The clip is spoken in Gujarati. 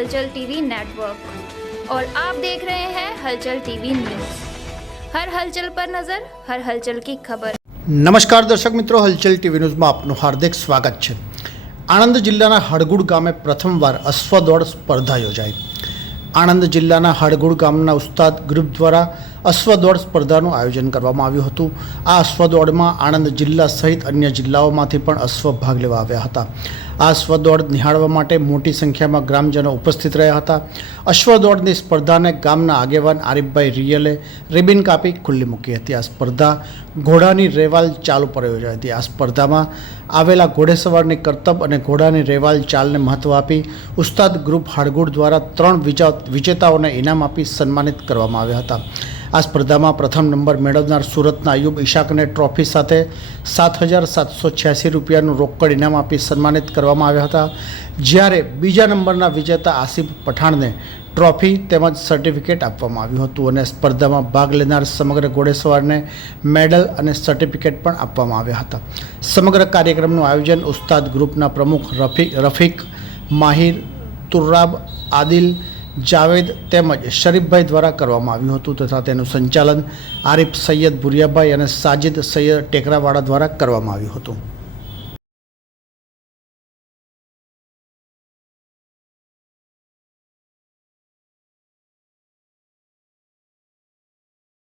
हलचल टीवी नेटवर्क और आप देख रहे हैं हलचल टीवी न्यूज हर हलचल पर नजर हर हलचल की खबर નમસ્કાર દર્શક મિત્રો હલચલ ટીવી ન્યૂઝમાં આપનું હાર્દિક સ્વાગત છે આણંદ જિલ્લાના હળગુડ ગામે પ્રથમવાર અશ્વદોડ સ્પર્ધા યોજાઈ આણંદ જિલ્લાના હળગુડ ગામના ઉસ્તાદ ગ્રુપ દ્વારા અશ્વદોડ સ્પર્ધાનું આયોજન કરવામાં આવ્યું હતું. આ અશ્વદોડમાં આણંદ જિલ્લા સહિત અન્ય જિલ્લાઓમાંથી પણ અશ્વ ભાગ લેવા આવ્યા હતા. આ અશ્વદોડ નિહાળવા માટે મોટી સંખ્યામાં ગ્રામજનો ઉપસ્થિત રહ્યા હતા. અશ્વદોડની સ્પર્ધાને ગામના આગેવાન આરીફભાઈ રિયલે રિબિન કાપી ખુલ્લી મૂકી હતી. આ સ્પર્ધા ઘોડાની રેવાલ ચાલ ઉપર યોજાઈ હતી. આ સ્પર્ધામાં આવેલા ઘોડેસવારની કરતબ અને ઘોડાની રેવાલ ચાલને મહત્વ આપી ઉસ્તાદ ગ્રુપ હાડગુડ દ્વારા ત્રણ વિજા, વિજેતાઓને ઇનામ આપી સન્માનિત કરવામાં આવ્યા હતા. આ સ્પર્ધામાં પ્રથમ નંબર મેળવનાર સુરતના અયુબ ઈશાકને ટ્રોફી સાથે સાત હજાર સાતસો છ્યાસી રૂપિયાનું રોકડ ઇનામ આપી સન્માનિત કરવામાં આવ્યા હતા. જ્યારે બીજા નંબરના વિજેતા આસિફ પઠાણને ટ્રોફી તેમજ સર્ટિફિકેટ આપવામાં આવ્યું હતું અને સ્પર્ધામાં ભાગ લેનાર સમગ્ર ઘોડેસવારને મેડલ અને સર્ટિફિકેટ પણ આપવામાં આવ્યા હતા. સમગ્ર કાર્યક્રમનું આયોજન ઉસ્તાદ ગ્રુપના પ્રમુખ રફીક રફીક, માહિર, તુર્રાબ, આદિલ જાવેદ તેમજ શરીફભાઈ દ્વારા કરવામાં આવ્યું હતું તથા તેનું સંચાલન આરિફ સૈયદ ભુરિયાભાઈ અને સાજિદ સૈયદ ટેકરાવાળા દ્વારા કરવામાં આવ્યું હતું.